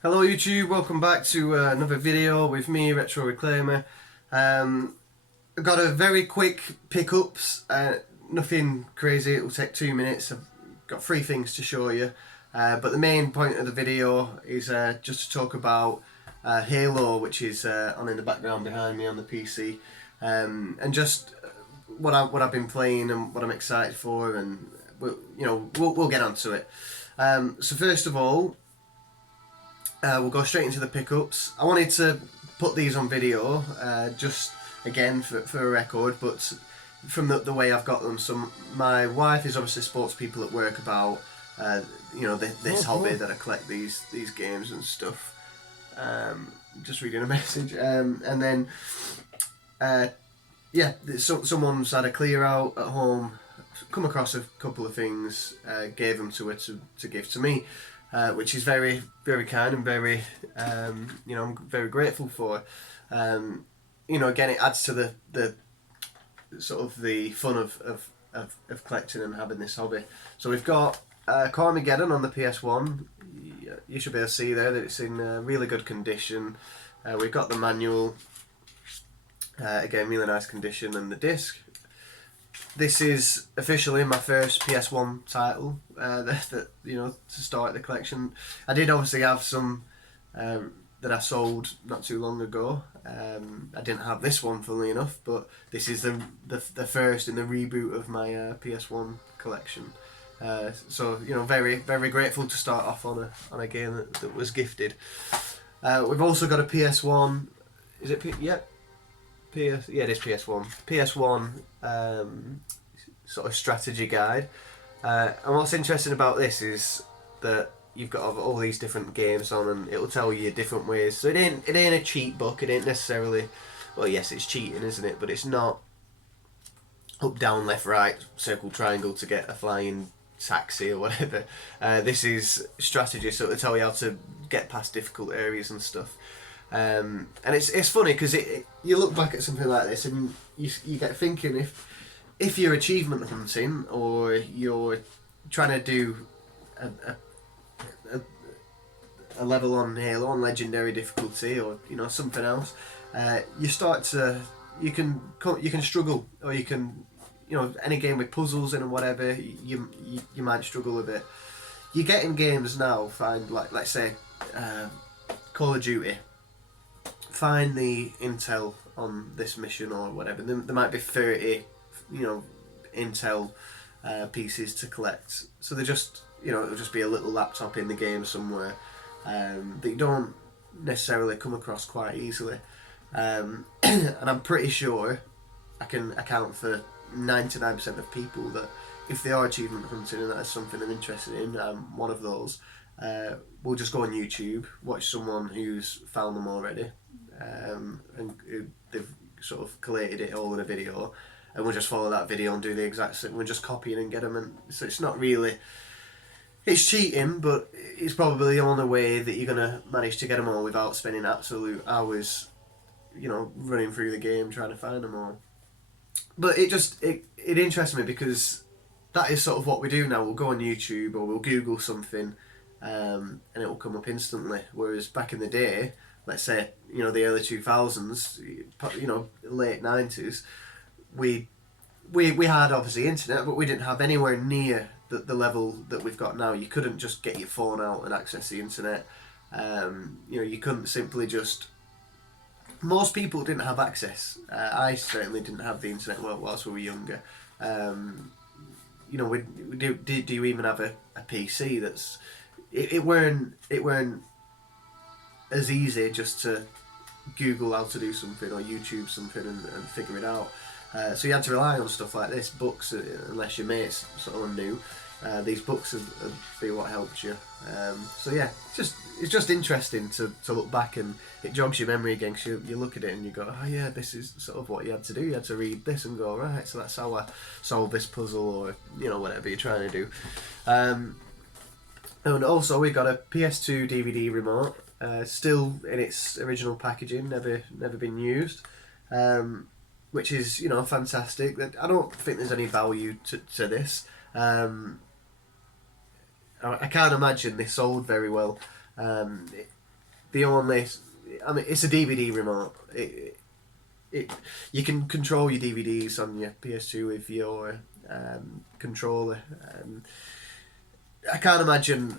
Hello YouTube, welcome back to another video with me, Retro Reclaimer. I've got a very quick pickups, nothing crazy, it will take 2 minutes. I've got 3 things to show you, but the main point of the video is just to talk about Halo, which is on in the background behind me on the PC, and just what I've been playing and what I'm excited for, and we'll get onto it. So first of all, we'll go straight into the pickups. I wanted to put these on video, just again for a record, but from the way I've got them. So my wife is obviously sports people at work about, this hobby that I collect these games and stuff. Just reading a message, and then someone's had a clear out at home, come across a couple of things, gave them to her to give to me. Which is very, very kind and very, I'm very grateful for. Again, it adds to the sort of the fun of collecting and having this hobby. So we've got Carmageddon on the PS1. You should be able to see there that it's in really good condition. We've got the manual, again, really nice condition, and the disc. This is officially my first PS1 title to start the collection. I did obviously have some that I sold not too long ago. I didn't have this one, funnily enough, but this is the first in the reboot of my PS1 collection. So very, very grateful to start off on a game that was gifted. We've also got a PS1. Is it? Yep. It is PS1. PS1 sort of strategy guide. And what's interesting about this is that you've got all these different games on, and it'll tell you different ways. So it ain't a cheat book. It ain't necessarily. Well, yes, it's cheating, isn't it? But it's not up, down, left, right, circle, triangle to get a flying taxi or whatever. This is strategy, so it'll tell you how to get past difficult areas and stuff. And it's funny because you look back at something like this and you get thinking, if you're achievement hunting or you're trying to do a level on Halo on legendary difficulty, or something else, you can struggle, or you can any game with puzzles in and whatever, you might struggle a bit. You get in games now, find like, let's say Call of Duty. Find the intel on this mission or whatever. There might be 30, intel pieces to collect. So they just, it'll just be a little laptop in the game somewhere that you don't necessarily come across quite easily. And I'm pretty sure I can account for 99% of people that if they are achievement hunting and that is something they're interested in, one of those, we'll just go on YouTube, watch someone who's found them already, and they've sort of collated it all in a video, and we'll just follow that video and do the exact same. We're just copying and get them, and so it's not really, it's cheating, but it's probably the only way that you're gonna manage to get them all without spending absolute hours, running through the game trying to find them all. But it interests me because that is sort of what we do now. We'll go on YouTube or we'll Google something, and it will come up instantly. Whereas back in the day, let's say the early 2000s, late 90s, we had obviously internet, but we didn't have anywhere near the level that we've got now. You couldn't just get your phone out and access the internet. You couldn't simply just. Most people didn't have access. I certainly didn't have the internet whilst we were younger. Do you even have a PC that's? It weren't as easy just to Google how to do something or YouTube something and figure it out. So you had to rely on stuff like this, books, unless your mates sort of knew. These books have been what helped you. So yeah, it's just interesting to look back, and it jogs your memory again, because you look at it and you go, oh yeah, this is sort of what you had to do. You had to read this and go, right, so that's how I solve this puzzle, or whatever you're trying to do. And also we've got a PS2 DVD remote, still in its original packaging, never been used, which is fantastic. I don't think there's any value to this. I can't imagine this sold very well. the only, I mean, it's a DVD remote. It you can control your DVDs on your PS2 with your controller. I can't imagine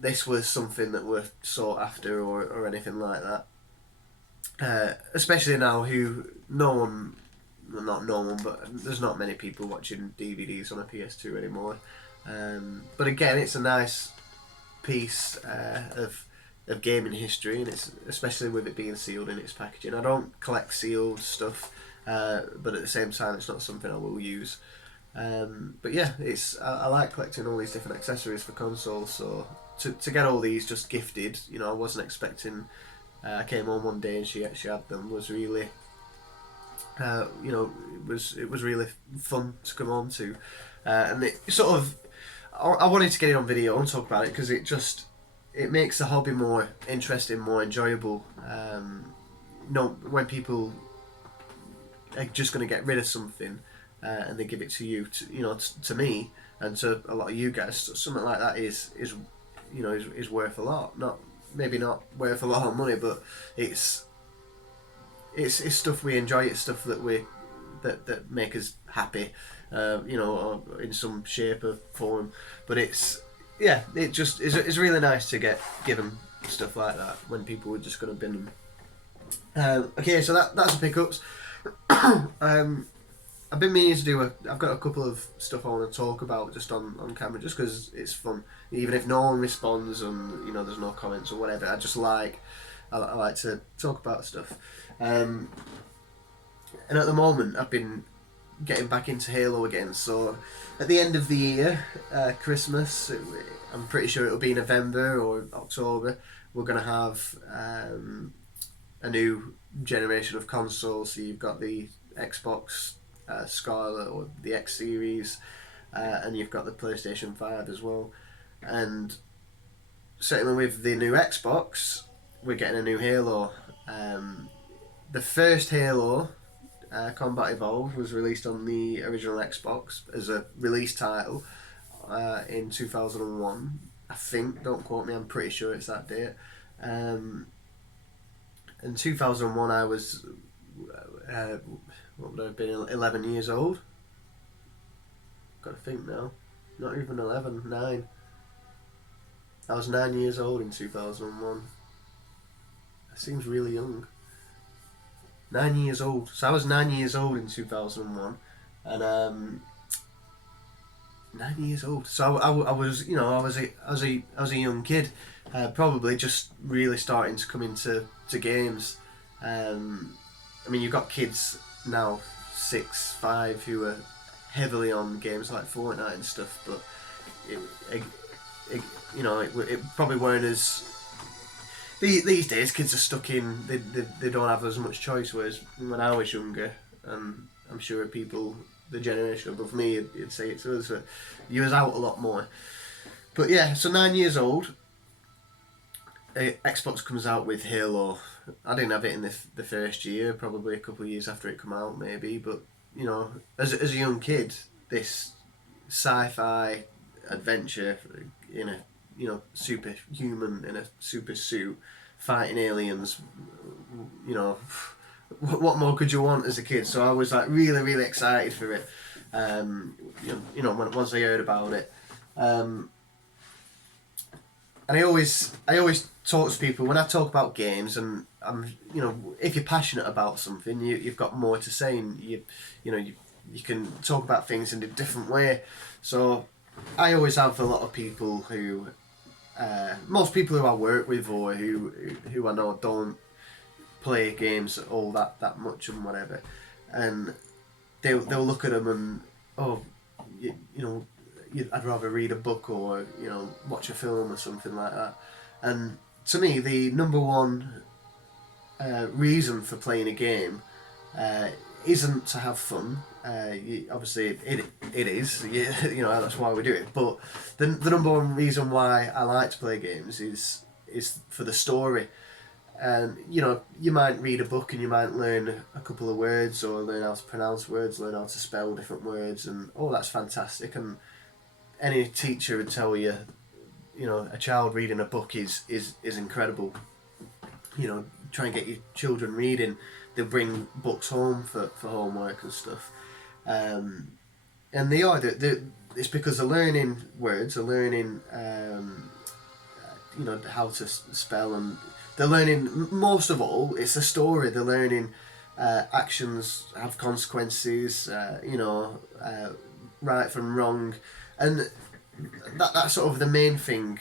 this was something that were sought after or anything like that. Especially now, no one, well, not no one, but there's not many people watching DVDs on a PS2 anymore. But again, it's a nice piece of gaming history, and it's especially with it being sealed in its packaging. I don't collect sealed stuff, but at the same time, it's not something I will use. But yeah, I like collecting all these different accessories for consoles. So to get all these just gifted, I wasn't expecting. I came home one day and she had them. Was really, it was really fun to come home to, and it sort of. I wanted to get it on video and talk about it because it makes the hobby more interesting, more enjoyable. When people are just going to get rid of something and they give it to you, to me and to a lot of you guys, something like that is worth a lot. Maybe not worth a lot of money, but it's stuff we enjoy. It's stuff that make us happy, or in some shape or form. But it's really nice to get given stuff like that when people were just going to bin them. Okay, so that's the pickups. I've been meaning to do I've got a couple of stuff I want to talk about just on camera, just because it's fun. Even if no one responds and there's no comments or whatever, I like to talk about stuff. And at the moment, I've been getting back into Halo again. So at the end of the year, Christmas, I'm pretty sure it'll be November or October, we're going to have a new generation of consoles. So you've got the Xbox Scarlet or the X Series, and you've got the PlayStation 5 as well. And certainly with the new Xbox, we're getting a new Halo. The first Halo, Combat Evolved, was released on the original Xbox as a release title in 2001. I think, don't quote me, I'm pretty sure it's that date. In 2001, I was, what would I have been, 11 years old? Got to think now. Not even 11, 9. I was 9 years old in 2001. That seems really young. 9 years old. So I was 9 years old in 2001, and 9 years old. So I was, I was a young kid, probably just really starting to come into games. I mean, you've got kids now, 6, 5, who are heavily on games like Fortnite and stuff, but it probably weren't as. These days, kids are stuck in. They don't have as much choice. Whereas when I was younger, and I'm sure people, the generation above me, would say it to us, that you was out a lot more. But yeah, so 9 years old, Xbox comes out with Halo. I didn't have it in the first year, probably a couple of years after it came out, maybe. But as a young kid, this sci-fi adventure in a superhuman in a super suit fighting aliens, what more could you want as a kid? So I was like really, really excited for it. Once I heard about it, and I always talk to people when I talk about games, and if you're passionate about something, you've got more to say, and you can talk about things in a different way. So I always have a lot of people who. Most people who I work with or who I know don't play games all that much and whatever, and they'll look at them and I'd rather read a book or watch a film or something like that. And to me, the number one reason for playing a game isn't to have fun. Obviously, it is. That's why we do it. But the number one reason why I like to play games is for the story. And you might read a book and you might learn a couple of words or learn how to pronounce words, learn how to spell different words, and that's fantastic. And any teacher would tell you, a child reading a book is incredible. try and get your children reading. They'll bring books home for homework and stuff. And they are, it's because they're learning words, they're learning, how to spell, and they're learning, most of all, it's a story. They're learning actions have consequences, right from wrong. And that's sort of the main thing.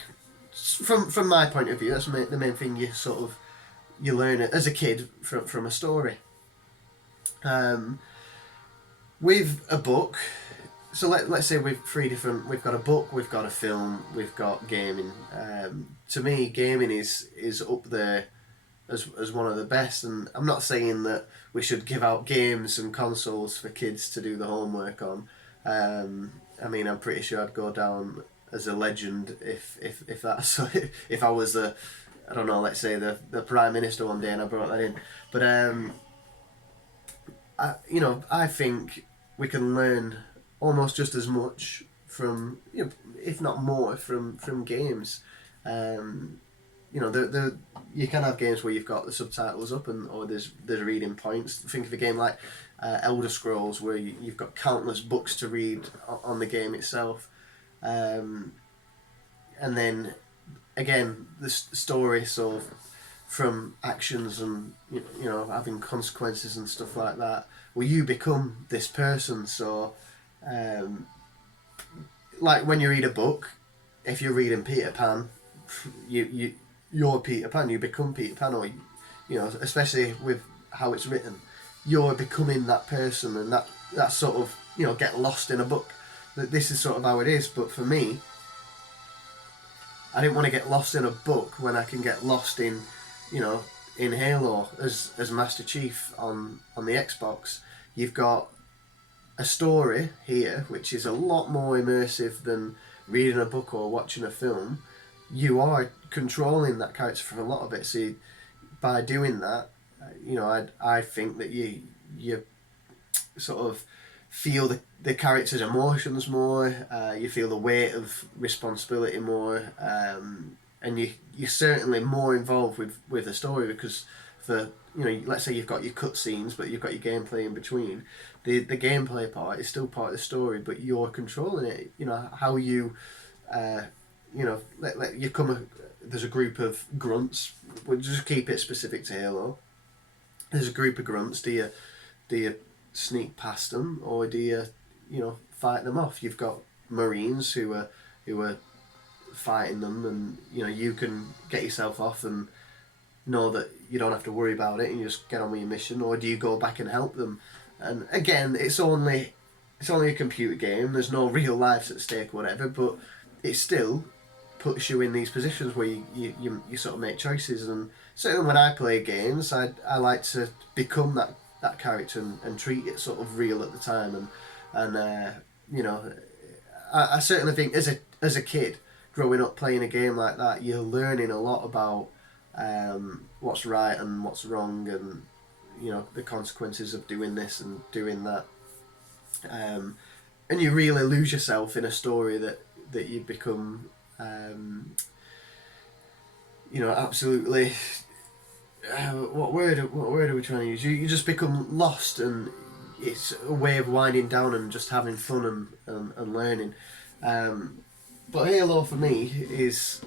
From my point of view, that's the main thing you learn it as a kid from a story. With a book, so let's say we've got a book, we've got a film, we've got gaming. To me, gaming is up there as one of the best, and I'm not saying that we should give out games and consoles for kids to do the homework on. I'm pretty sure I'd go down as a legend if that's if I was I don't know, let's say the Prime Minister one day and I brought that in. But I think we can learn almost just as much from, if not more, from games. You can have games where you've got the subtitles up or there's reading points. Think of a game like Elder Scrolls, where you've got countless books to read on the game itself. And then again, the story sort of from actions and having consequences and stuff like that, where you become this person. So like when you read a book, if you're reading Peter Pan, you're Peter Pan, you become Peter Pan, or especially with how it's written, you're becoming that person, and that sort of get lost in a book. This is sort of how it is. But for me, I didn't want to get lost in a book when I can get lost in Halo as Master Chief on the Xbox. You've got a story here which is a lot more immersive than reading a book or watching a film. You are controlling that character for a lot of it. So by doing that, I think that you sort of feel the character's emotions more. You feel the weight of responsibility more, and you're certainly more involved with the story, because let's say you've got your cutscenes, but you've got your gameplay in between. The gameplay part is still part of the story, but you're controlling it. How you, there's a group of grunts. We'll just keep it specific to Halo. There's a group of grunts. Do you sneak past them, or do you fight them off? You've got Marines who are fighting them, and you can get yourself off and know that you don't have to worry about it and you just get on with your mission. Or do you go back and help them? And again, it's only a computer game, there's no real lives at stake or whatever, but it still puts you in these positions where you sort of make choices. And certainly when I play games, I like to become that character and treat it sort of real at the time. And I certainly think as a kid growing up playing a game like that, you're learning a lot about what's right and what's wrong, and the consequences of doing this and doing that. And you really lose yourself in a story that you become absolutely what word are we trying to use? You just become lost, and it's a way of winding down and just having fun and learning. But Halo for me is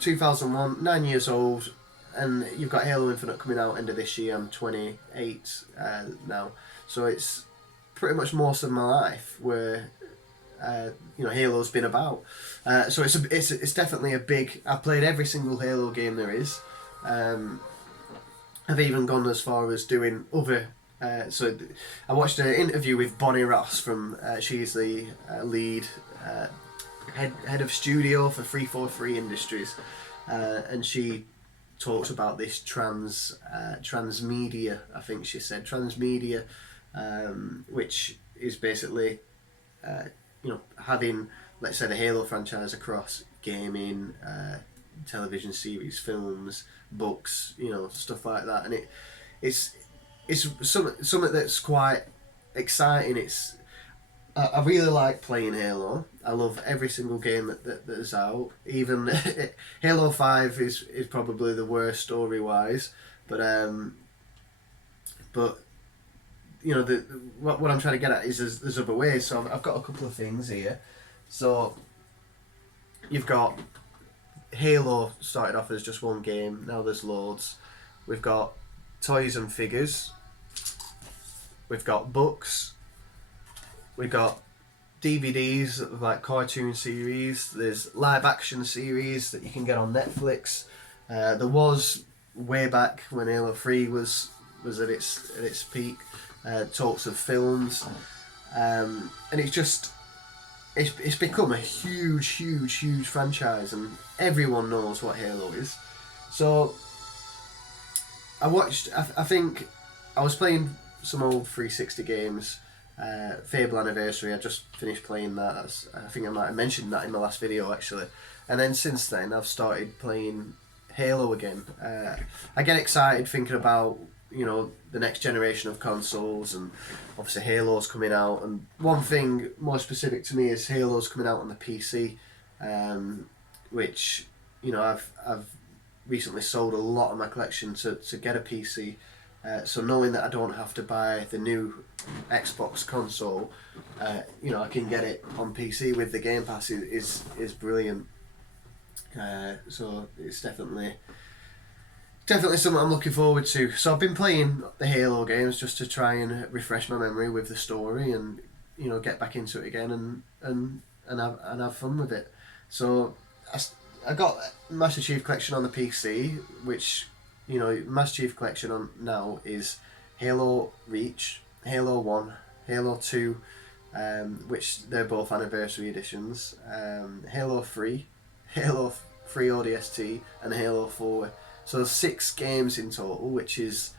2001, 9 years old, and you've got Halo Infinite coming out end of this year. I'm 28 now, so it's pretty much most of my life where Halo's been about. So it's definitely a big. I've played every single Halo game there is. I've even gone as far as doing other. So I watched an interview with Bonnie Ross from. She's the lead head of studio for 343 Industries, and she talks about this transmedia. I think she said transmedia, which is basically having, let's say, the Halo franchise across gaming, television series, films, books, stuff like that. And it's something that's quite exciting. I really like playing Halo. I love every single game that is out. Even Halo 5 is probably the worst story wise, but but you know what I'm trying to get at is there's other ways. So I've got a couple of things here. So you've got Halo started off as just one game. Now there's loads. We've got toys and figures. We've got books. We've got DVDs of like cartoon series. There's live action series that you can get on Netflix. There was way back when Halo 3 was at its peak. Talks of films, and it's become a huge franchise, and everyone knows what Halo is. So I think I was playing some old 360 games. Fable Anniversary, I just finished playing that. I think I might have mentioned that in my last video actually. And then since then I've started playing Halo again. I get excited thinking about, you know, the next generation of consoles, and obviously Halo's coming out. And one thing more specific to me is Halo's coming out on the PC, which, you know, I've recently sold a lot of my collection to get a PC. So knowing that I don't have to buy the new Xbox console, you know, I can get it on PC with the Game Pass is brilliant. So it's definitely something I'm looking forward to. So I've been playing the Halo games just to try and refresh my memory with the story, and you know, get back into it again and have fun with it. So I got Master Chief Collection on the PC, which, you know, Master Chief Collection on now is Halo Reach, Halo 1, Halo 2, which they're both anniversary editions, Halo 3, Halo 3 ODST, and Halo 4. So 6 games in total, which is,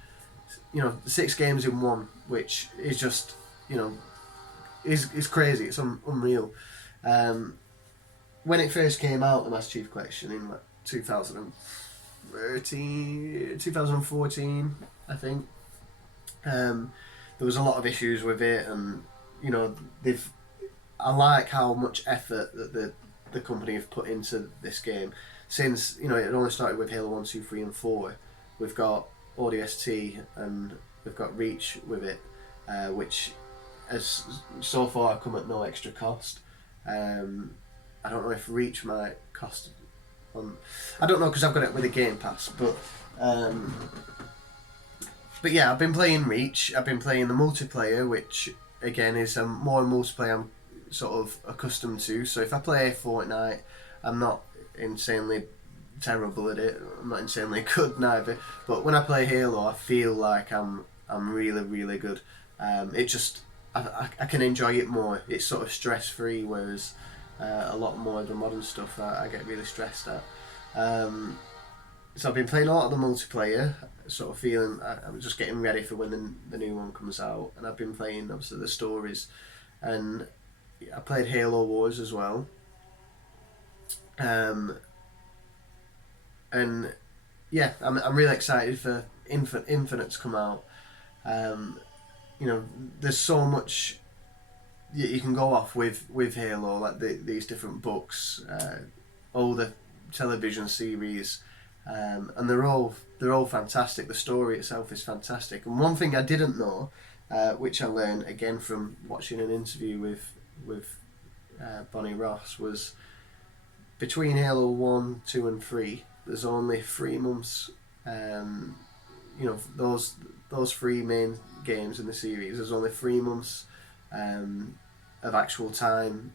you know, 6 games in one, which is just, you know, is crazy. It's unreal. When it first came out, the Master Chief Collection in like 2014, I think. There was a lot of issues with it, and you know, I like how much effort that the company have put into this game. Since, you know, it only started with Halo 1, 2, 3 and 4, we've got ODST and we've got Reach with it, which has so far come at no extra cost. I don't know if Reach might cost I don't know, because I've got it with a Game Pass, but yeah, I've been playing Reach. I've been playing the multiplayer, which again is more multiplayer I'm sort of accustomed to. So if I play Fortnite, I'm not insanely terrible at it. I'm not insanely good neither. But when I play Halo, I feel like I'm really good. It just I can enjoy it more. It's sort of stress free, whereas a lot more of the modern stuff I get really stressed at. So I've been playing a lot of the multiplayer, sort of feeling I'm just getting ready for when the new one comes out, and I've been playing obviously the stories, and I played Halo Wars as well. And yeah, I'm really excited for Infinite to come out. You know, there's so much you can go off with Halo, like these different books, all the television series, and they're all fantastic. The story itself is fantastic. And one thing I didn't know, which I learned again from watching an interview with Bonnie Ross, was between Halo 1, 2 and 3, there's only 3 months. You know, those 3 main games in the series, there's only 3 months of actual time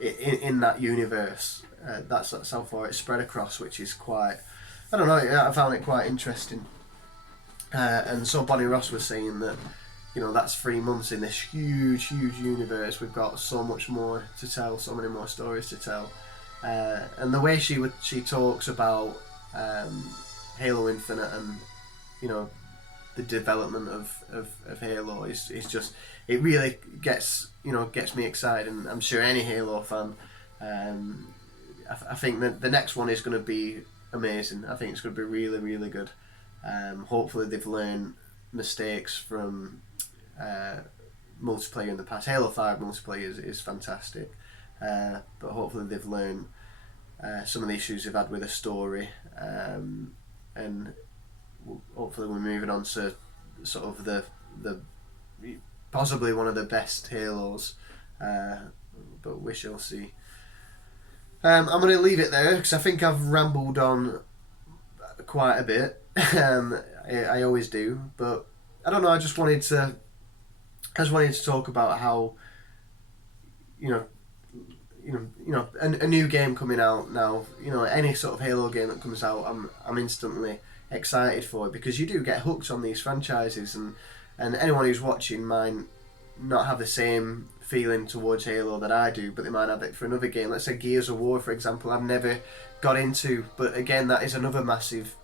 in that universe. That's how far it's spread across, which is quite, I don't know, I found it quite interesting. And so Bonnie Ross was saying that, you know, that's 3 months in this huge universe. We've got so much more to tell, so many more stories to tell. And the way she talks about Halo Infinite, and you know, the development of Halo is just, it really gets me excited, and I'm sure any Halo fan, I think that the next one is going to be amazing. I think it's going to be really good. Hopefully they've learned mistakes from multiplayer in the past. Halo 5 multiplayer is fantastic, but hopefully they've learned some of the issues they've had with the story, and hopefully we're moving on to sort of the possibly one of the best Halos, but we shall see. I'm going to leave it there because I think I've rambled on quite a bit. I always do, but I don't know. I just wanted to talk about how a new game coming out now. Any sort of Halo game that comes out, I'm instantly excited for it, because you do get hooked on these franchises, and anyone who's watching might not have the same feeling towards Halo that I do, but they might have it for another game. Let's say Gears of War, for example, I've never got into, but again, that is another massive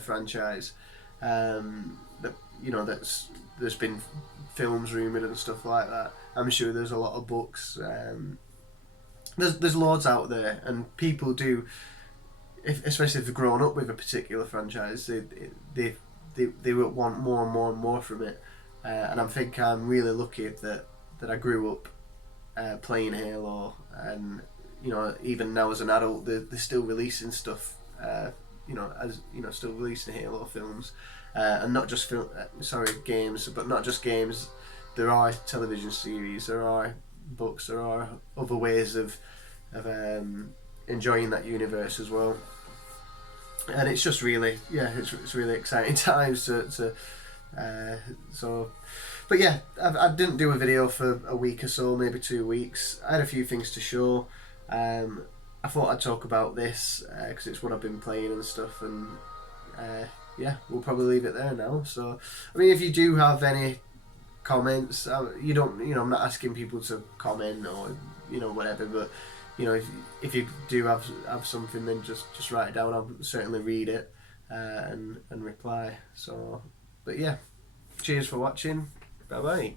franchise. There's been films rumoured and stuff like that. I'm sure there's a lot of books. There's loads out there, and people do, especially if they've grown up with a particular franchise, they will want more and more and more from it. And I think I'm really lucky that I grew up playing Halo, and even now as an adult, they're still releasing stuff. Still releasing Halo films, and not just games, but not just games. There are television series, there are books, there are other ways of enjoying that universe as well. And it's just really, it's really exciting times but yeah, I didn't do a video for a week or so, maybe 2 weeks. I had a few things to show. I thought I'd talk about this because it's what I've been playing and stuff, and we'll probably leave it there now. So, I mean, if you do have any comments, I'm not asking people to comment or whatever, but if you do have something, then just write it down. I'll certainly read it and reply. So, but yeah, cheers for watching. Bye bye.